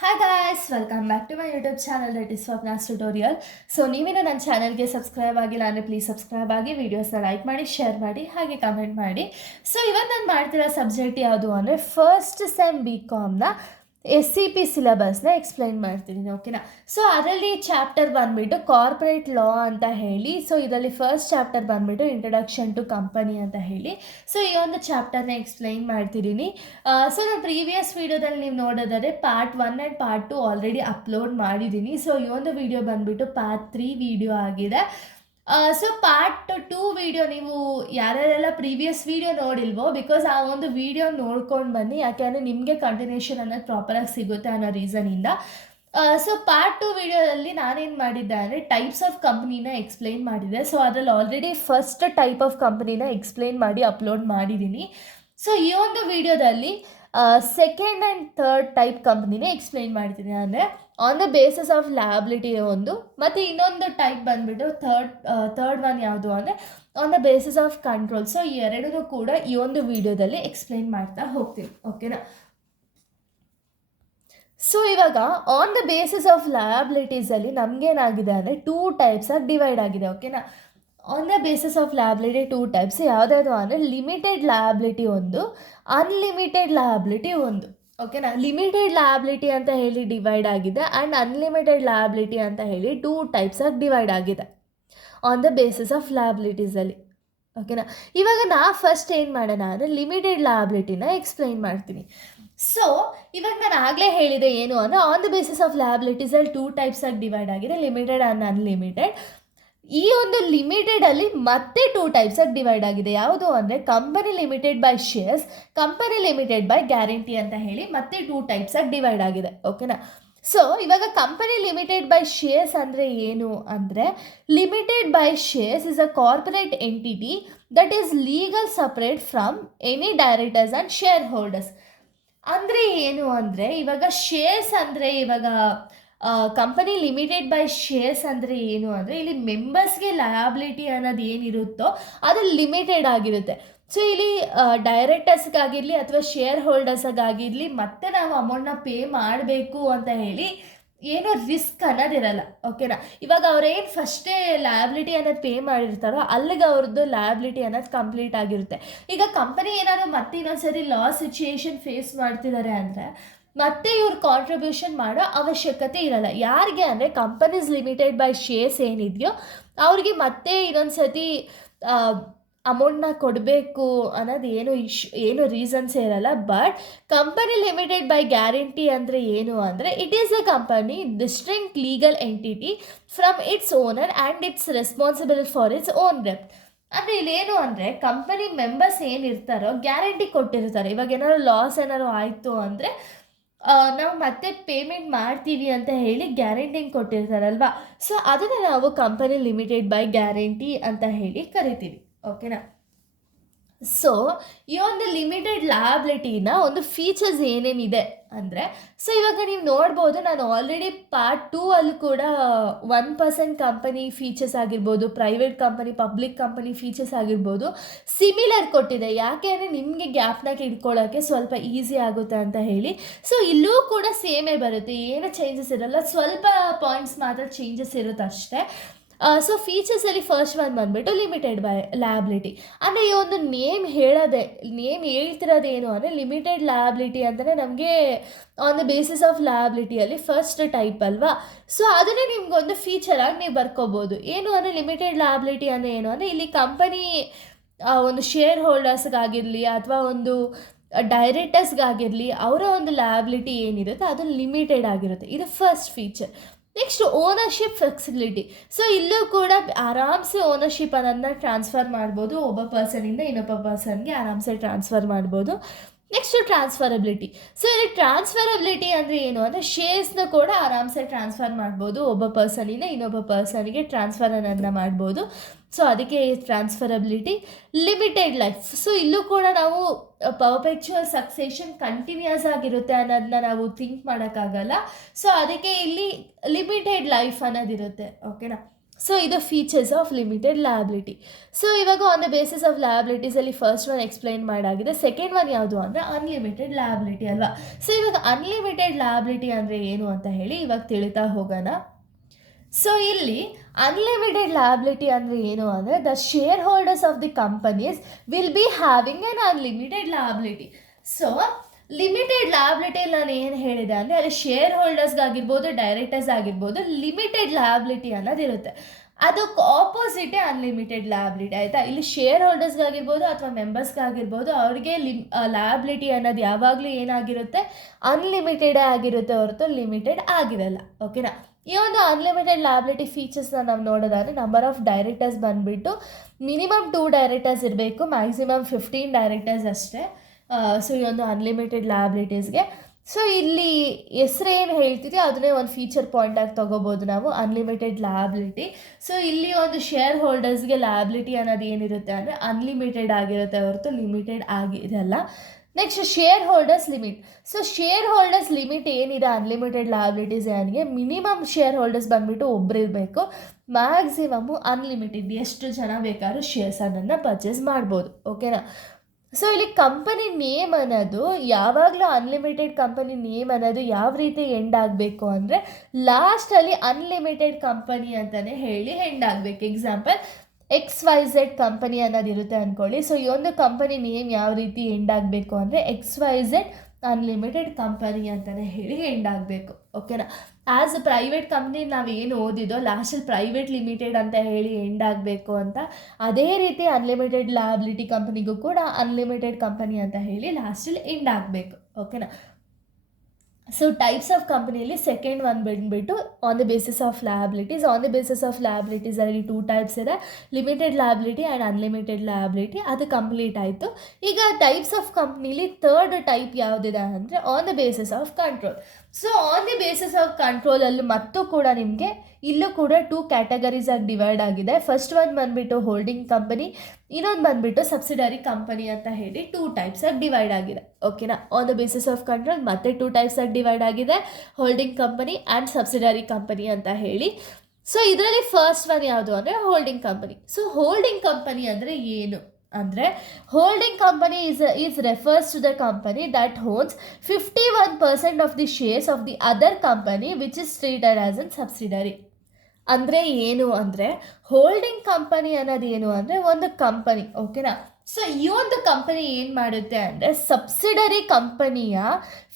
Hi guys, welcome back to my YouTube channel that is Swapna's Tutorial. So ನೀವೇನೋ ನನ್ನ ಚಾನಲ್ಗೆ subscribe ಆಗಿಲ್ಲ ಅಂದರೆ ಪ್ಲೀಸ್ ಸಬ್ಸ್ಕ್ರೈಬ್ ಆಗಿ ವೀಡಿಯೋಸ್ನ ಲೈಕ್ ಮಾಡಿ ಶೇರ್ ಮಾಡಿ ಹಾಗೆ ಕಮೆಂಟ್ ಮಾಡಿ. ಸೊ ಇವತ್ತು ನಾನು ಮಾಡ್ತಿರೋ ಸಬ್ಜೆಕ್ಟ್ ಯಾವುದು ಅಂದರೆ ಫಸ್ಟ್ ಸೆಮ್ BComನ SCP ಸಿಲೆಬಸ್ನ ಎಕ್ಸ್ಪ್ಲೈನ್ ಮಾಡ್ತಿದ್ದೀನಿ, ಓಕೆನಾ. ಸೊ ಅದರಲ್ಲಿ ಚಾಪ್ಟರ್ ಬಂದುಬಿಟ್ಟು ಕಾರ್ಪೊರೇಟ್ ಲಾ ಅಂತ ಹೇಳಿ, ಸೊ ಇದರಲ್ಲಿ ಫಸ್ಟ್ ಚಾಪ್ಟರ್ ಬಂದುಬಿಟ್ಟು ಇಂಟ್ರಡಕ್ಷನ್ ಟು ಕಂಪನಿ ಅಂತ ಹೇಳಿ. ಸೊ ಈ ಒಂದು ಚಾಪ್ಟರ್ನ ಎಕ್ಸ್ಪ್ಲೈನ್ ಮಾಡ್ತಿದ್ದೀನಿ. ಸೊ ನಾನು ಪ್ರೀವಿಯಸ್ ವೀಡಿಯೋದಲ್ಲಿ ನೀವು ನೋಡೋದಾದರೆ part 1 and part 2 already upload ಮಾಡಿದ್ದೀನಿ. ಸೊ ಈ ಒಂದು ವಿಡಿಯೋ ಬಂದುಬಿಟ್ಟು ಪಾರ್ಟ್ 3 ವಿಡಿಯೋ ಆಗಿದೆ. ಸೊ ಪಾರ್ಟ್ 2 ವಿಡಿಯೋ ನೀವು ಯಾರ್ಯಾರೆಲ್ಲ ಪ್ರೀವಿಯಸ್ ವಿಡಿಯೋ ನೋಡಿಲ್ವೋ, ಬಿಕಾಸ್ ಆ ಒಂದು ವಿಡಿಯೋ ನೋಡ್ಕೊಂಡು ಬನ್ನಿ, ಯಾಕೆಂದರೆ ನಿಮಗೆ ಕಂಟಿನ್ಯೂಷನ್ ಅನ್ನೋದು ಪ್ರಾಪರಾಗಿ ಸಿಗುತ್ತೆ ಅನ್ನೋ ರೀಸನಿಂದ. ಸೊ ಪಾರ್ಟ್ 2 ವಿಡಿಯೋದಲ್ಲಿ ನಾನೇನು ಮಾಡಿದ್ದೆ ಅಂದರೆ ಟೈಪ್ಸ್ ಆಫ್ ಕಂಪ್ನಿನ ಎಕ್ಸ್ಪ್ಲೈನ್ ಮಾಡಿದ್ದೆ. ಸೊ ಅದರಲ್ಲಿ ಆಲ್ರೆಡಿ ಫಸ್ಟ್ ಟೈಪ್ ಆಫ್ ಕಂಪ್ನಿನ ಎಕ್ಸ್ಪ್ಲೈನ್ ಮಾಡಿ ಅಪ್ಲೋಡ್ ಮಾಡಿದ್ದೀನಿ. ಸೊ ಈ ಒಂದು ವಿಡಿಯೋದಲ್ಲಿ ಸೆಕೆಂಡ್ ಆ್ಯಂಡ್ ಥರ್ಡ್ ಟೈಪ್ ಕಂಪ್ನಿನೇ ಎಕ್ಸ್ಪ್ಲೈನ್ ಮಾಡ್ತೀನಿ. ಅಂದರೆ on the basis of liability ಒಂದು, ಮತ್ತು ಇನ್ನೊಂದು ಟೈಪ್ ಬಂದುಬಿಟ್ಟು ಥರ್ಡ್ ಒನ್ ಯಾವುದು ಅಂದರೆ on the basis of control. So ಈ ಎರಡೂ ಕೂಡ ಈ ಒಂದು ವಿಡಿಯೋದಲ್ಲಿ ಎಕ್ಸ್ಪ್ಲೈನ್ ಮಾಡ್ತಾ ಹೋಗ್ತೀನಿ, ಓಕೆನಾ. ಸೊ ಇವಾಗ ಆನ್ ದ ಬೇಸಿಸ್ ಆಫ್ ಲಯಬಿಲಿಟೀಸಲ್ಲಿ ನಮಗೇನಾಗಿದೆ ಅಂದರೆ 2 ಟೈಪ್ಸಾಗಿ ಡಿವೈಡ್ ಆಗಿದೆ, ಓಕೆನಾ. On the basis of liability 2 types ಯಾವುದ್ಯಾವುದು ಅಂದರೆ ಲಿಮಿಟೆಡ್ ಲಯಬಿಲಿಟಿ ಒಂದು, ಅನ್ಲಿಮಿಟೆಡ್ ಲಯಬಿಲಿಟಿ ಒಂದು, ಓಕೆನಾ. ಲಿಮಿಟೆಡ್ ಲಯಬಿಲಿಟಿ ಅಂತ ಹೇಳಿ ಡಿವೈಡ್ ಆಗಿದೆ ಆ್ಯಂಡ್ ಅನ್ಲಿಮಿಟೆಡ್ ಲಯಬಿಲಿಟಿ ಅಂತ ಹೇಳಿ 2 ಟೈಪ್ಸಾಗಿ ಡಿವೈಡ್ ಆಗಿದೆ ಆನ್ ದ ಬೇಸಿಸ್ ಆಫ್ ಲಯಬಿಲಿಟೀಸಲ್ಲಿ, ಓಕೆನಾ. ಇವಾಗ ಫಸ್ಟ್ ಏನು ಮಾಡೋಣ ಅಂದರೆ ಲಿಮಿಟೆಡ್ ಲಯಬಿಲಿಟಿನ ಎಕ್ಸ್ಪ್ಲೈನ್ ಮಾಡ್ತೀನಿ. ಸೊ ಇವಾಗ ನಾನು ಆಗಲೇ ಹೇಳಿದೆ ಏನು ಅಂದರೆ ಆನ್ ದ ಬೇಸಿಸ್ ಆಫ್ ಲಯಬಿಲಿಟೀಸಲ್ಲಿ 2 ಟೈಪ್ಸಾಗಿ ಡಿವೈಡ್ ಆಗಿದೆ, ಲಿಮಿಟೆಡ್ ಆ್ಯಂಡ್ ಅನ್ಲಿಮಿಟೆಡ್. ಈ ಒಂದು ಲಿಮಿಟೆಡಲ್ಲಿ ಮತ್ತೆ 2 ಟೈಪ್ಸಾಗಿ ಡಿವೈಡ್ ಆಗಿದೆ. ಯಾವುದು ಅಂದರೆ company limited by shares, company limited by guarantee ಅಂತ ಹೇಳಿ ಮತ್ತೆ 2 ಟೈಪ್ಸಾಗಿ ಡಿವೈಡ್ ಆಗಿದೆ, ಓಕೆನಾ. ಸೊ ಇವಾಗ ಕಂಪನಿ ಲಿಮಿಟೆಡ್ ಬೈ ಶೇರ್ಸ್ ಅಂದರೆ ಏನು ಅಂದರೆ limited by shares is a corporate entity that is legal separate from any directors and share holders. ಅಂದರೆ ಏನು ಅಂದರೆ ಇವಾಗ ಶೇರ್ಸ್ ಅಂದರೆ ಇವಾಗ ಕಂಪನಿ ಲಿಮಿಟೆಡ್ ಬೈ ಶೇರ್ಸ್ ಅಂದರೆ ಏನು ಅಂದರೆ ಇಲ್ಲಿ ಮೆಂಬರ್ಸ್ಗೆ ಲಯಬಿಲಿಟಿ ಅನ್ನೋದು ಏನಿರುತ್ತೋ ಅದು ಲಿಮಿಟೆಡ್ ಆಗಿರುತ್ತೆ. ಸೊ ಇಲ್ಲಿ ಡೈರೆಕ್ಟರ್ಸ್ಗಾಗಿರಲಿ ಅಥವಾ ಶೇರ್ ಹೋಲ್ಡರ್ಸ್ಗಾಗಿರಲಿ ಮತ್ತೆ ನಾವು ಅಮೌಂಟ್ನ ಪೇ ಮಾಡಬೇಕು ಅಂತ ಹೇಳಿ ಏನೋ ರಿಸ್ಕ್ ಅನ್ನೋದಿರಲ್ಲ, ಓಕೆನಾ. ಇವಾಗ ಅವ್ರೇನು ಫಸ್ಟೇ ಲಯಬಿಲಿಟಿ ಅನ್ನೋದು ಪೇ ಮಾಡಿರ್ತಾರೋ ಅಲ್ಲಿಗೆ ಅವ್ರದ್ದು ಲಯಬಿಲಿಟಿ ಅನ್ನೋದು ಕಂಪ್ಲೀಟ್ ಆಗಿರುತ್ತೆ. ಈಗ ಕಂಪನಿ ಏನಾದರೂ ಮತ್ತೆ ಇನ್ನೊಂದ್ಸರಿ ಲಾಸ್ ಸಿಚುಯೇಷನ್ ಫೇಸ್ ಮಾಡ್ತಿದ್ದಾರೆ ಅಂದರೆ ಮತ್ತೆ ಇವ್ರು ಕಾಂಟ್ರಿಬ್ಯೂಷನ್ ಮಾಡೋ ಅವಶ್ಯಕತೆ ಇರಲ್ಲ. ಯಾರಿಗೆ ಅಂದರೆ ಕಂಪನೀಸ್ ಲಿಮಿಟೆಡ್ ಬೈ ಶೇರ್ಸ್ ಏನಿದೆಯೋ ಅವ್ರಿಗೆ ಮತ್ತೆ ಇನ್ನೊಂದು ಸತಿ ಅಮೌಂಟ್ನ ಕೊಡಬೇಕು ಅನ್ನೋದು ಏನು ರೀಸನ್ಸೇ ಇರಲ್ಲ. But company limited by guarantee ಅಂದರೆ ಏನು ಅಂದರೆ it is A company distinct legal entity from its owner and it's responsible for its own depth. ಅಂದರೆ ಇಲ್ಲೇನು ಅಂದರೆ ಕಂಪನಿ ಮೆಂಬರ್ಸ್ ಏನಿರ್ತಾರೋ ಗ್ಯಾರಂಟಿ ಕೊಟ್ಟಿರ್ತಾರೆ. ಇವಾಗ ಏನಾದ್ರು ಲಾಸ್ ಏನಾದ್ರು ಆಯಿತು ಅಂದರೆ ನಾವು ಮತ್ತೆ ಪೇಮೆಂಟ್ ಮಾಡ್ತೀವಿ ಅಂತ ಹೇಳಿ ಗ್ಯಾರಂಟಿಂಗ್ ಕೊಟ್ಟಿರ್ತಾರಲ್ವಾ. ಸೊ ಅದನ್ನು ನಾವು ಕಂಪನಿ ಲಿಮಿಟೆಡ್ ಬೈ ಗ್ಯಾರಂಟಿ ಅಂತ ಹೇಳಿ ಕರಿತೀವಿ, ಓಕೆನಾ. ಸೊ ಈ ಒಂದು ಲಿಮಿಟೆಡ್ ಲಯಬಿಲಿಟಿನ ಒಂದು ಫೀಚರ್ಸ್ ಏನೇನಿದೆ ಅಂದರೆ, ಸೊ ಇವಾಗ ನೀವು ನೋಡ್ಬೋದು ನಾನು ಆಲ್ರೆಡಿ ಪಾರ್ಟ್ 2 ಅಲ್ಲಿ ಕೂಡ 1% ಕಂಪನಿ ಫೀಚರ್ಸ್ ಆಗಿರ್ಬೋದು, private company, public company features ಆಗಿರ್ಬೋದು ಸಿಮಿಲರ್ ಕೊಟ್ಟಿದೆ. ಯಾಕೆ ಅಂದರೆ ನಿಮಗೆ ಗ್ಯಾಪ್ನಾಗ ಇಟ್ಕೊಳ್ಳೋಕ್ಕೆ ಸ್ವಲ್ಪ ಈಸಿ ಆಗುತ್ತೆ ಅಂತ ಹೇಳಿ. ಸೊ ಇಲ್ಲೂ ಕೂಡ ಸೇಮೇ ಬರುತ್ತೆ, ಏನು ಚೇಂಜಸ್ ಇರಲ್ಲ, ಸ್ವಲ್ಪ ಪಾಯಿಂಟ್ಸ್ ಮಾತ್ರ ಚೇಂಜಸ್ ಇರುತ್ತೆ ಅಷ್ಟೇ. ಸೊ ಫೀಚರ್ಸಲ್ಲಿ ಫಸ್ಟ್ ಒನ್ ಬಂದುಬಿಟ್ಟು ಲಿಮಿಟೆಡ್ ಬೈ ಲಯಬಿಲಿಟಿ. ಅಂದರೆ ಈ ಒಂದು ನೇಮ್ ಹೇಳ್ತಿರೋದೇನು ಅಂದರೆ ಲಿಮಿಟೆಡ್ ಲಯಬಿಲಿಟಿ ಅಂತಲೇ ನಮಗೆ ಆನ್ ದ ಬೇಸಿಸ್ ಆಫ್ ಲಯಬಿಲಿಟಿಯಲ್ಲಿ ಫಸ್ಟ್ ಟೈಪ್ ಅಲ್ವಾ. ಸೊ ಅದನ್ನೇ ನಿಮ್ಗೊಂದು ಫೀಚರಾಗಿ ನೀವು ಬರ್ಕೋಬೋದು. ಏನು ಅಂದರೆ ಲಿಮಿಟೆಡ್ ಲಯಬಿಲಿಟಿ ಅಂದರೆ ಏನು ಅಂದರೆ ಇಲ್ಲಿ ಕಂಪನಿ ಒಂದು ಶೇರ್ ಹೋಲ್ಡರ್ಸ್ಗಾಗಿರಲಿ ಅಥವಾ ಒಂದು ಡೈರೆಕ್ಟರ್ಸ್ಗಾಗಿರಲಿ ಅವರ ಒಂದು ಲಯಬಿಲಿಟಿ ಏನಿರುತ್ತೆ ಅದು ಲಿಮಿಟೆಡ್ ಆಗಿರುತ್ತೆ. ಇದು first feature. Next ownership flexibility. So ಇಲ್ಲೂ ಕೂಡ ಆರಾಮ್ಸೆ ಓನರ್ಶಿಪ್ ಅನ್ನೋದನ್ನ ಟ್ರಾನ್ಸ್ಫರ್ ಮಾಡ್ಬೋದು, ಒಬ್ಬ ಪರ್ಸನಿಂದ ಇನ್ನೊಬ್ಬ ಪರ್ಸನ್ಗೆ ಆರಾಮ್ಸೆ ಟ್ರಾನ್ಸ್ಫರ್ ಮಾಡ್ಬೋದು. ನೆಕ್ಸ್ಟು ಟ್ರಾನ್ಸ್ಫರಬಿಲಿಟಿ. ಸೊ ಇಲ್ಲಿ ಟ್ರಾನ್ಸ್ಫರಬಿಲಿಟಿ ಅಂದರೆ ಏನು ಅಂದರೆ ಶೇರ್ಸ್ನ ಕೂಡ ಆರಾಮ್ಸೆ ಟ್ರಾನ್ಸ್ಫರ್ ಮಾಡ್ಬೋದು, ಒಬ್ಬ ಪರ್ಸನಿಂದ ಇನ್ನೊಬ್ಬ ಪರ್ಸನಿಗೆ ಟ್ರಾನ್ಸ್ಫರ್ ಅನ್ನೋದನ್ನ ಮಾಡ್ಬೋದು. ಸೊ ಅದಕ್ಕೆ ಟ್ರಾನ್ಸ್ಫರಬಿಲಿಟಿ. Limited life. ಸೊ ಇಲ್ಲೂ ಕೂಡ ನಾವು ಪರ್ಪೆಚುವಲ್ ಸಕ್ಸೆಷನ್ ಕಂಟಿನ್ಯೂಸ್ ಆಗಿರುತ್ತೆ ಅನ್ನೋದನ್ನ ನಾವು ಥಿಂಕ್ ಮಾಡೋಕ್ಕಾಗಲ್ಲ. ಸೊ ಅದಕ್ಕೆ ಇಲ್ಲಿ ಲಿಮಿಟೆಡ್ ಲೈಫ್ ಅನ್ನೋದಿರುತ್ತೆ, ಓಕೆನಾ. ಸೊ ಇದು features of limited liability. So ಇವಾಗ ಆನ್ ದ ಬೇಸಿಸ್ ಆಫ್ ಲಯಬಿಲಿಟೀಸಲ್ಲಿ ಫಸ್ಟ್ ಒನ್ ಎಕ್ಸ್ಪ್ಲೈನ್ ಮಾಡಾಗಿದೆ. ಸೆಕೆಂಡ್ ಒನ್ ಯಾವುದು ಅಂದರೆ ಅನ್ಲಿಮಿಟೆಡ್ ಲಯಬಿಲಿಟಿ ಅಲ್ವಾ. ಸೊ ಇವಾಗ ಅನ್ಲಿಮಿಟೆಡ್ ಲಯಬಿಲಿಟಿ ಅಂದರೆ ಏನು ಅಂತ ಹೇಳಿ ಇವಾಗ ತಿಳಿತಾ ಹೋಗೋಣ. ಸೊ ಇಲ್ಲಿ ಅನ್ಲಿಮಿಟೆಡ್ ಲಯಬಿಲಿಟಿ ಅಂದರೆ ಏನು ಅಂದರೆ the shareholders of the companies will be having an unlimited liability. So limited ಲಯಬಿಲಿಟಿಯಲ್ಲಿ ನಾನು ಏನು ಹೇಳಿದೆ ಅಂದರೆ ಅಲ್ಲಿ ಶೇರ್ ಹೋಲ್ಡರ್ಸ್ಗಾಗಿರ್ಬೋದು, ಡೈರೆಕ್ಟರ್ಸ್ ಆಗಿರ್ಬೋದು, ಲಿಮಿಟೆಡ್ ಲಯಬಿಲಿಟಿ ಅನ್ನೋದಿರುತ್ತೆ. ಅದಕ್ಕೆ ಆಪೋಸಿಟೇ ಅನ್ಲಿಮಿಟೆಡ್ ಲಯಬಿಲಿಟಿ, ಆಯಿತಾ. ಇಲ್ಲಿ ಶೇರ್ ಹೋಲ್ಡರ್ಸ್ಗಾಗಿರ್ಬೋದು ಅಥವಾ ಮೆಂಬರ್ಸ್ಗಾಗಿರ್ಬೋದು ಅವ್ರಿಗೆ ಲಯಬಿಲಿಟಿ ಅನ್ನೋದು ಯಾವಾಗಲೂ ಏನಾಗಿರುತ್ತೆ, ಅನ್ಲಿಮಿಟೆಡೇ ಆಗಿರುತ್ತೆ ಹೊರತು ಲಿಮಿಟೆಡ್ ಆಗಿರಲ್ಲ. ಓಕೆನಾ. ಈ ಒಂದು ಅನ್ಲಿಮಿಟೆಡ್ ಲಯಬಿಲಿಟಿ ಫೀಚರ್ಸ್ನ ನಾವು ನೋಡೋದಾದರೆ ನಂಬರ್ ಆಫ್ ಡೈರೆಕ್ಟರ್ಸ್ ಬಂದುಬಿಟ್ಟು ಮಿನಿಮಮ್ 2 ಡೈರೆಕ್ಟರ್ಸ್ ಇರಬೇಕು, ಮ್ಯಾಕ್ಸಿಮಮ್ 15 ಡೈರೆಕ್ಟರ್ಸ್ ಅಷ್ಟೇ. ಸೊ ಈ ಒಂದು ಅನ್ಲಿಮಿಟೆಡ್ ಲಯಬಿಲಿಟೀಸ್ಗೆ. ಸೊ ಇಲ್ಲಿ ಹೆಸರು ಏನು ಹೇಳ್ತಿದೆಯೋ ಅದನ್ನೇ ಒಂದು ಫೀಚರ್ ಪಾಯಿಂಟಾಗಿ ತೊಗೋಬೋದು ನಾವು, ಅನ್ಲಿಮಿಟೆಡ್ ಲಯಬಿಲಿಟಿ. ಸೊ ಇಲ್ಲಿ ಒಂದು ಶೇರ್ ಹೋಲ್ಡರ್ಸ್ಗೆ ಲಯಬಿಲಿಟಿ ಅನ್ನೋದು ಏನಿರುತ್ತೆ ಅಂದರೆ ಅನ್ಲಿಮಿಟೆಡ್ ಆಗಿರುತ್ತೆ ಹೊರತು ಲಿಮಿಟೆಡ್ ಆಗಿರಲ್ಲ. Next shareholders limit. So shareholders limit ಏನಿದೆ ಅನ್ಲಿಮಿಟೆಡ್ ಲಯಬಿಲಿಟೀಸ್ ಏನಿಗೆ, ಮಿನಿಮಮ್ ಶೇರ್ ಹೋಲ್ಡರ್ಸ್ ಬಂದುಬಿಟ್ಟು ಒಬ್ಬರು ಇರಬೇಕು, ಮ್ಯಾಕ್ಸಿಮಮ್ಮು ಅನ್ಲಿಮಿಟೆಡ್ ಎಷ್ಟು ಜನ ಬೇಕಾದ್ರೂ ಶೇರ್ಸನ್ನು ಪರ್ಚೇಸ್ ಮಾಡ್ಬೋದು. ಓಕೆನಾ. ಸೊ ಇಲ್ಲಿ ಕಂಪನಿ ನೇಮ್ ಅನ್ನೋದು ಯಾವಾಗಲೂ ಅನ್ಲಿಮಿಟೆಡ್ ಕಂಪನಿ ನೇಮ್ ಅನ್ನೋದು ಯಾವ ರೀತಿ ಎಂಡ್ ಆಗಬೇಕು ಅಂದರೆ ಲಾಸ್ಟಲ್ಲಿ ಅನ್ಲಿಮಿಟೆಡ್ ಕಂಪನಿ ಅಂತಲೇ ಹೇಳಿ ಎಂಡ್ ಆಗಬೇಕು. ಎಕ್ಸಾಂಪಲ್ XYZ ಕಂಪನಿ ಅನ್ನೋದಿರುತ್ತೆ ಅಂದ್ಕೊಳ್ಳಿ. ಸೊ ಈ ಒಂದು ಕಂಪನಿ ನೇಮ್ ಯಾವ ರೀತಿ ಎಂಡ್ ಆಗಬೇಕು ಅಂದರೆ XYZ ಅನ್ಲಿಮಿಟೆಡ್ ಕಂಪನಿ ಅಂತಲೇ ಹೇಳಿ ಎಂಡ್ ಆಗಬೇಕು. ಓಕೆನಾ. ಆ್ಯಸ್ ಅ ಪ್ರೈವೇಟ್ ಕಂಪ್ನಿ ನಾವು ಏನು ಓದಿದೋ ಲಾಸ್ಟಲ್ಲಿ ಪ್ರೈವೇಟ್ ಲಿಮಿಟೆಡ್ ಅಂತ ಹೇಳಿ ಎಂಡ್ ಆಗಬೇಕು ಅಂತ, ಅದೇ ರೀತಿ ಅನ್ಲಿಮಿಟೆಡ್ ಲಯಬಿಲಿಟಿ ಕಂಪನಿಗೂ ಕೂಡ ಅನ್ಲಿಮಿಟೆಡ್ ಕಂಪನಿ ಅಂತ ಹೇಳಿ ಲಾಸ್ಟಲ್ಲಿ ಎಂಡ್ ಆಗಬೇಕು. ಓಕೆನಾ. ಸೊ ಟೈಪ್ಸ್ ಆಫ್ ಕಂಪನಿಯಲ್ಲಿ ಸೆಕೆಂಡ್ ಒನ್ ಬಂದುಬಿಟ್ಟು on the basis of liabilities. On the basis of ಲಯಬಿಲಿಟೀಸಲ್ಲಿ 2 ಟೈಪ್ಸ್ ಇದೆ, limited liability and unlimited liability. ಅದು ಕಂಪ್ಲೀಟ್ ಆಯಿತು. ಈಗ ಟೈಪ್ಸ್ ಆಫ್ ಕಂಪ್ನಿಲಿ ಥರ್ಡ್ ಟೈಪ್ ಯಾವುದಿದೆ ಅಂದರೆ on the basis of control. So on the basis of ಕಂಟ್ರೋಲಲ್ಲಿ ಮತ್ತು ಕೂಡ ನಿಮಗೆ ಇಲ್ಲೂ ಕೂಡ 2 ಕ್ಯಾಟಗರೀಸ್ ಆಗಿ ಡಿವೈಡ್ ಆಗಿದೆ. ಫಸ್ಟ್ ಒನ್ ಬಂದುಬಿಟ್ಟು ಹೋಲ್ಡಿಂಗ್ ಕಂಪನಿ, ಇನ್ನೊಂದು ಬಂದುಬಿಟ್ಟು ಸಬ್ಸಿಡರಿ ಕಂಪನಿ ಅಂತ ಹೇಳಿ 2 ಟೈಪ್ಸ್ ಆಗಿ ಡಿವೈಡ್ ಆಗಿದೆ. ಓಕೆನಾ. On the basis of control ಮತ್ತೆ 2 ಟೈಪ್ಸ್ ಆಗಿ ಡಿವೈಡ್ ಆಗಿದೆ, holding company and subsidiary company ಅಂತ ಹೇಳಿ. ಸೊ ಇದರಲ್ಲಿ ಫಸ್ಟ್ ಒನ್ ಯಾವುದು ಅಂದರೆ holding company. So holding company ಅಂದರೆ ಏನು ಅಂದರೆ holding company is refers to the company that owns 51% of the shares of the other company which is treated as an subsidiary. ಅಂದರೆ ಏನು ಅಂದರೆ ಹೋಲ್ಡಿಂಗ್ ಕಂಪನಿ ಅನ್ನೋದು ಏನು ಅಂದರೆ ಒಂದು ಕಂಪನಿ. ಓಕೆನಾ. ಸೊ ಈ ಒಂದು ಕಂಪನಿ ಏನು ಮಾಡುತ್ತೆ ಅಂದರೆ ಸಬ್ಸಿಡರಿ ಕಂಪನಿಯ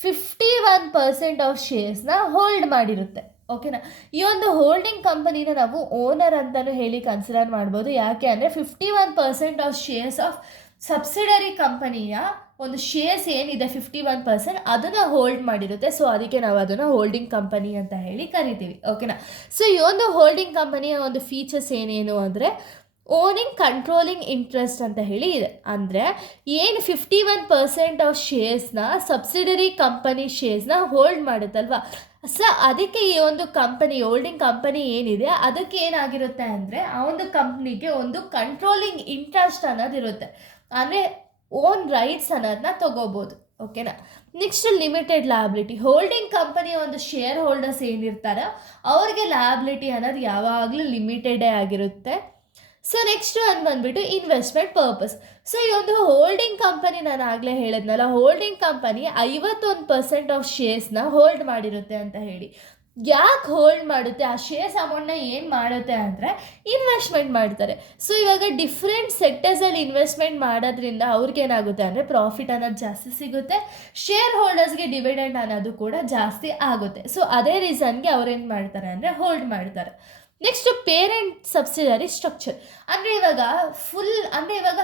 51% ಆಫ್ ಶೇರ್ಸ್ನ ಹೋಲ್ಡ್ ಮಾಡಿರುತ್ತೆ. ಓಕೆನಾ. ಈ ಒಂದು ಹೋಲ್ಡಿಂಗ್ ಕಂಪನಿನ ನಾವು ಓನರ್ ಅಂತಲೂ ಹೇಳಿ ಕನ್ಸಿಡರ್ ಮಾಡ್ಬೋದು. ಯಾಕೆ ಅಂದರೆ 51% ಆಫ್ ಶೇರ್ಸ್ ಆಫ್ ಸಬ್ಸಿಡರಿ ಕಂಪನಿಯ ಒಂದು ಶೇರ್ಸ್ ಏನಿದೆ 51% ಅದನ್ನು ಹೋಲ್ಡ್ ಮಾಡಿರುತ್ತೆ. ಸೊ ಅದಕ್ಕೆ ನಾವು ಅದನ್ನು ಹೋಲ್ಡಿಂಗ್ ಕಂಪನಿ ಅಂತ ಹೇಳಿ ಕರಿತೀವಿ. ಓಕೆನಾ. ಸೊ ಈ ಒಂದು ಹೋಲ್ಡಿಂಗ್ ಕಂಪನಿಯ ಒಂದು ಫೀಚರ್ಸ್ ಏನೇನು ಅಂದರೆ ಓನಿಂಗ್ ಕಂಟ್ರೋಲಿಂಗ್ ಇಂಟ್ರೆಸ್ಟ್ ಅಂತ ಹೇಳಿ ಇದೆ. ಅಂದರೆ ಏನು 51% ಆಫ್ ಶೇರ್ಸ್ನ ಸಬ್ಸಿಡರಿ ಕಂಪನಿ ಶೇರ್ಸ್ನ ಹೋಲ್ಡ್ ಮಾಡುತ್ತಲ್ವ, ಸೊ ಅದಕ್ಕೆ ಈ ಒಂದು ಕಂಪನಿ ಹೋಲ್ಡಿಂಗ್ ಕಂಪನಿ ಏನಿದೆ ಅದಕ್ಕೆ ಏನಾಗಿರುತ್ತೆ ಅಂದರೆ ಆ ಒಂದು ಕಂಪ್ನಿಗೆ ಒಂದು ಕಂಟ್ರೋಲಿಂಗ್ ಇಂಟ್ರೆಸ್ಟ್ ಅನ್ನೋದಿರುತ್ತೆ. ಅಂದರೆ ಓನ್ ರೈಟ್ಸ್ ಅನ್ನೋದನ್ನ ತಗೋಬೋದು. ಓಕೆನಾ. Next limited liability. ಹೋಲ್ಡಿಂಗ್ ಕಂಪನಿಯ ಒಂದು ಶೇರ್ ಹೋಲ್ಡರ್ಸ್ ಏನಿರ್ತಾರೋ ಅವ್ರಿಗೆ ಲಯಬಿಲಿಟಿ ಅನ್ನೋದು ಯಾವಾಗಲೂ ಲಿಮಿಟೆಡೇ ಆಗಿರುತ್ತೆ. ಸೊ ನೆಕ್ಸ್ಟ್ ಒಂದು ಬಂದುಬಿಟ್ಟು ಇನ್ವೆಸ್ಟ್ಮೆಂಟ್ ಪರ್ಪಸ್. ಸೊ ಈ ಒಂದು ಹೋಲ್ಡಿಂಗ್ ಕಂಪನಿ ನಾನು ಆಗಲೇ ಹೇಳಿದ್ನಲ್ಲ, ಹೋಲ್ಡಿಂಗ್ ಕಂಪನಿ 51% ಆಫ್ ಶೇರ್ಸ್ನ ಹೋಲ್ಡ್ ಮಾಡಿರುತ್ತೆ ಅಂತ ಹೇಳಿ. ಯಾಕೆ ಹೋಲ್ಡ್ ಮಾಡುತ್ತೆ, ಆ ಶೇರ್ಸ್ ಅಮೌಂಟ್ನ ಏನು ಮಾಡುತ್ತೆ ಅಂದರೆ ಇನ್ವೆಸ್ಟ್ಮೆಂಟ್ ಮಾಡ್ತಾರೆ. ಸೊ ಇವಾಗ ಡಿಫ್ರೆಂಟ್ ಸೆಕ್ಟರ್ಸಲ್ಲಿ ಇನ್ವೆಸ್ಟ್ಮೆಂಟ್ ಮಾಡೋದ್ರಿಂದ ಅವ್ರಿಗೇನಾಗುತ್ತೆ ಅಂದರೆ ಪ್ರಾಫಿಟ್ ಅನ್ನೋದು ಜಾಸ್ತಿ ಸಿಗುತ್ತೆ, ಶೇರ್ ಹೋಲ್ಡರ್ಸ್ಗೆ ಡಿವಿಡೆಂಡ್ ಅನ್ನೋದು ಕೂಡ ಜಾಸ್ತಿ ಆಗುತ್ತೆ. ಸೊ ಅದೇ ರೀಸನ್ಗೆ ಅವ್ರೇನು ಮಾಡ್ತಾರೆ ಅಂದರೆ ಹೋಲ್ಡ್ ಮಾಡ್ತಾರೆ. Next parent subsidiary structure. ಅಂದರೆ ಇವಾಗ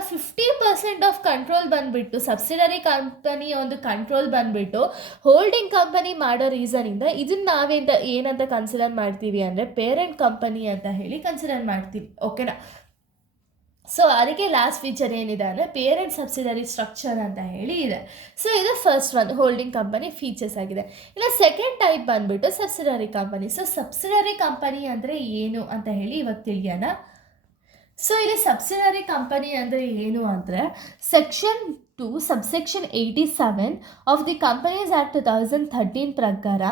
50% ಆಫ್ ಕಂಟ್ರೋಲ್ ಬಂದುಬಿಟ್ಟು ಸಬ್ಸಿಡರಿ ಕಂಪನಿಯ ಒಂದು ಕಂಟ್ರೋಲ್ ಬಂದುಬಿಟ್ಟು ಹೋಲ್ಡಿಂಗ್ ಕಂಪನಿ ಮಾಡೋ ರೀಸನಿಂದ ಇದನ್ನು ಏನಂತ ಕನ್ಸಿಡರ್ ಮಾಡ್ತೀವಿ ಅಂದರೆ ಪೇರೆಂಟ್ ಕಂಪನಿ ಅಂತ ಹೇಳಿ ಕನ್ಸಿಡರ್ ಮಾಡ್ತೀವಿ. ಓಕೆನಾ. ಸೊ ಅದಕ್ಕೆ ಲಾಸ್ಟ್ ಫೀಚರ್ ಏನಿದೆ ಅಂದರೆ ಪೇರೆಂಟ್ ಸಬ್ಸಿಡರಿ ಸ್ಟ್ರಕ್ಚರ್ ಅಂತ ಹೇಳಿ ಇದೆ. ಸೊ ಇದು first one holding company features ಆಗಿದೆ. ಇಲ್ಲ ಸೆಕೆಂಡ್ ಟೈಪ್ ಬಂದುಬಿಟ್ಟು subsidiary company. So subsidiary company ಅಂದರೆ ಏನು ಅಂತ ಹೇಳಿ ಇವಾಗ ತಿಳಿಯೋಣ. ಸೊ ಇಲ್ಲಿ ಸಬ್ಸಿಡರಿ ಕಂಪನಿ ಅಂದರೆ ಏನು ಅಂದರೆ section two subsection 87 of the companies act 2013 ಪ್ರಕಾರ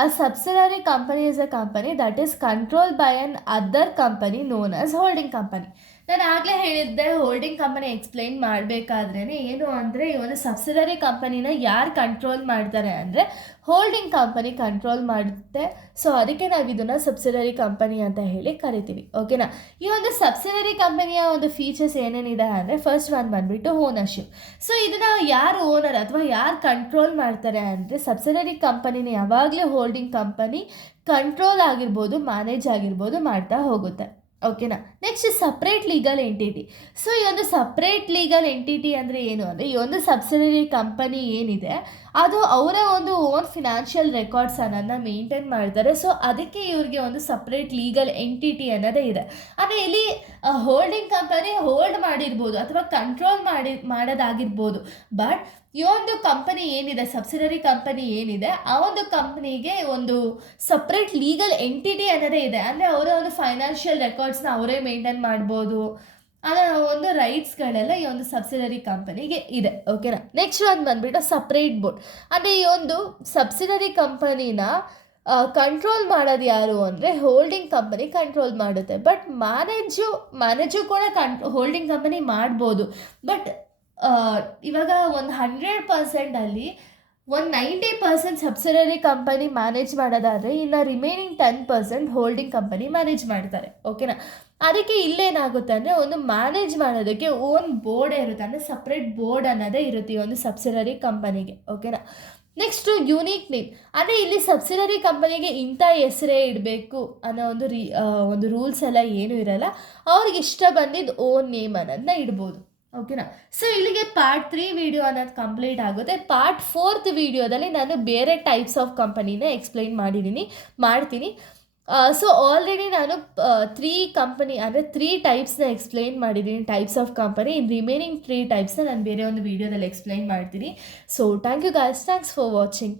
ಆ subsidiary company is a company that is control by an other company known as holding company. ನಾನು ಆಗಲೇ ಹೇಳಿದ್ದೆ, ಹೋಲ್ಡಿಂಗ್ ಕಂಪನಿ ಎಕ್ಸ್ಪ್ಲೈನ್ ಮಾಡಬೇಕಾದ್ರೇ ಏನು ಅಂದರೆ, ಈ ಒಂದು ಸಬ್ಸಿಡರಿ ಕಂಪನಿನ ಯಾರು ಕಂಟ್ರೋಲ್ ಮಾಡ್ತಾರೆ ಅಂದರೆ ಹೋಲ್ಡಿಂಗ್ ಕಂಪನಿ ಕಂಟ್ರೋಲ್ ಮಾಡುತ್ತೆ. ಸೊ ಅದಕ್ಕೆ ನಾವು ಇದನ್ನು ಸಬ್ಸಿಡರಿ ಕಂಪನಿ ಅಂತ ಹೇಳಿ ಕರಿತೀವಿ. ಓಕೆನಾ. ಈ ಒಂದು ಸಬ್ಸಿಡರಿ ಕಂಪನಿಯ ಒಂದು ಫೀಚರ್ಸ್ ಏನೇನಿದೆ ಅಂದರೆ, ಫಸ್ಟ್ ಒನ್ ಬಂದುಬಿಟ್ಟು ಓನರ್ಶಿಪ್. ಸೊ ಇದನ್ನು ಯಾರು ಓನರ್ ಅಥವಾ ಯಾರು ಕಂಟ್ರೋಲ್ ಮಾಡ್ತಾರೆ ಅಂದರೆ, ಸಬ್ಸಿಡರಿ ಕಂಪನಿನ ಯಾವಾಗಲೂ ಹೋಲ್ಡಿಂಗ್ ಕಂಪನಿ ಕಂಟ್ರೋಲ್ ಆಗಿರ್ಬೋದು, ಮ್ಯಾನೇಜ್ ಆಗಿರ್ಬೋದು ಮಾಡ್ತಾ ಹೋಗುತ್ತೆ. ಓಕೆನಾ. Next separate legal entity. So ಈ ಒಂದು ಸಪ್ರೇಟ್ ಲೀಗಲ್ ಎಂಟಿಟಿ ಅಂದರೆ ಏನು ಅಂದರೆ, ಈ ಒಂದು ಸಬ್ಸಿಡರಿ ಕಂಪನಿ ಏನಿದೆ ಅದು ಅವರ ಒಂದು ಓನ್ ಫಿನಾನ್ಷಿಯಲ್ ರೆಕಾರ್ಡ್ಸ್ ಅನ್ನೋದನ್ನ ಮೇಂಟೈನ್ ಮಾಡ್ತಾರೆ. ಸೊ ಅದಕ್ಕೆ ಇವ್ರಿಗೆ ಒಂದು ಸಪ್ರೇಟ್ ಲೀಗಲ್ ಎಂಟಿಟಿ ಅನ್ನೋದೇ ಇದೆ. ಆದರೆ ಇಲ್ಲಿ ಹೋಲ್ಡಿಂಗ್ ಕಂಪನಿ ಹೋಲ್ಡ್ ಮಾಡಿರ್ಬೋದು ಅಥವಾ ಕಂಟ್ರೋಲ್ ಮಾಡೋದಾಗಿರ್ಬೋದು. ಬಟ್ ಈ ಒಂದು ಕಂಪನಿ ಏನಿದೆ, ಸಬ್ಸಿಡರಿ ಕಂಪನಿ ಏನಿದೆ, ಆ ಒಂದು ಕಂಪ್ನಿಗೆ ಒಂದು ಸಪ್ರೇಟ್ ಲೀಗಲ್ ಎಂಟಿಟಿ ಅನ್ನೋದೇ ಇದೆ. ಅಂದರೆ ಅವರ ಒಂದು ಫೈನಾನ್ಷಿಯಲ್ ರೆಕಾರ್ಡ್ಸ್ನ ಅವರೇ ಮೇಂಟೈನ್ ಮಾಡ್ಬೋದು. ಅದರ ಒಂದು ರೈಟ್ಸ್ಗಳೆಲ್ಲ ಈ ಒಂದು ಸಬ್ಸಿಡರಿ ಕಂಪನಿಗೆ ಇದೆ. ಓಕೆನಾ. ನೆಕ್ಸ್ಟ್ ಒಂದು ಬಂದುಬಿಟ್ಟು ಸಪ್ರೇಟ್ ಬೋರ್ಡ್. ಅಂದರೆ ಈ ಒಂದು ಸಬ್ಸಿಡರಿ ಕಂಪನಿನ ಕಂಟ್ರೋಲ್ ಮಾಡೋದು ಯಾರು ಅಂದರೆ ಹೋಲ್ಡಿಂಗ್ ಕಂಪನಿ ಕಂಟ್ರೋಲ್ ಮಾಡುತ್ತೆ. ಬಟ್ ಮ್ಯಾನೇಜು ಕೂಡ ಹೋಲ್ಡಿಂಗ್ ಕಂಪನಿ ಮಾಡ್ಬೋದು. ಬಟ್ ಇವಾಗ ಒಂದು 100%ಅಲ್ಲಿ ಒಂದು 90% ಸಬ್ಸಿಡರಿ ಕಂಪನಿ ಮ್ಯಾನೇಜ್ ಮಾಡೋದಾದರೆ ಇನ್ನು ರಿಮೈನಿಂಗ್ 10% ಹೋಲ್ಡಿಂಗ್ ಕಂಪನಿ ಮ್ಯಾನೇಜ್ ಮಾಡ್ತಾರೆ. ಓಕೆನಾ. ಅದಕ್ಕೆ ಇಲ್ಲೇನಾಗುತ್ತೆ ಅಂದರೆ, ಒಂದು ಮ್ಯಾನೇಜ್ ಮಾಡೋದಕ್ಕೆ ಓನ್ ಬೋರ್ಡೇ ಇರುತ್ತೆ. ಅಂದರೆ ಸಪ್ರೇಟ್ ಬೋರ್ಡ್ ಅನ್ನೋದೇ ಇರುತ್ತೆ ಈ ಒಂದು ಸಬ್ಸಿಡರಿ ಕಂಪನಿಗೆ. ಓಕೆನಾ. Next unique name. ಅಂದರೆ ಇಲ್ಲಿ ಸಬ್ಸಿಡರಿ ಕಂಪನಿಗೆ ಇಂಥ ಹೆಸರೇ ಇಡಬೇಕು ಅನ್ನೋ ಒಂದು ರೂಲ್ಸ್ ಎಲ್ಲ ಏನೂ ಇರಲ್ಲ. ಅವ್ರಿಗೆ ಇಷ್ಟ ಬಂದಿದ್ದು ಓನ್ ನೇಮ್ ಅನ್ನೋದನ್ನ ಇಡ್ಬೋದು. ಓಕೆನಾ. ಸೊ ಇಲ್ಲಿಗೆ ಪಾರ್ಟ್ 3 ವಿಡಿಯೋ ಅನ್ನೋದು ಕಂಪ್ಲೀಟ್ ಆಗುತ್ತೆ. ಪಾರ್ಟ್ 4th ವಿಡಿಯೋದಲ್ಲಿ ನಾನು ಬೇರೆ ಟೈಪ್ಸ್ ಆಫ್ ಕಂಪನಿನ ಎಕ್ಸ್ಪ್ಲೈನ್ ಮಾಡ್ತೀನಿ. ಸೊ ಆಲ್ರೆಡಿ ನಾನು 3 ಟೈಪ್ಸ್ನ ಎಕ್ಸ್ಪ್ಲೈನ್ ಮಾಡಿದ್ದೀನಿ, types of company. In remaining 3 ಟೈಪ್ಸ್ನ ನಾನು ಬೇರೆ ಒಂದು ವಿಡಿಯೋದಲ್ಲಿ ಎಕ್ಸ್ಪ್ಲೈನ್ ಮಾಡ್ತೀನಿ. So thank you guys, thanks for watching.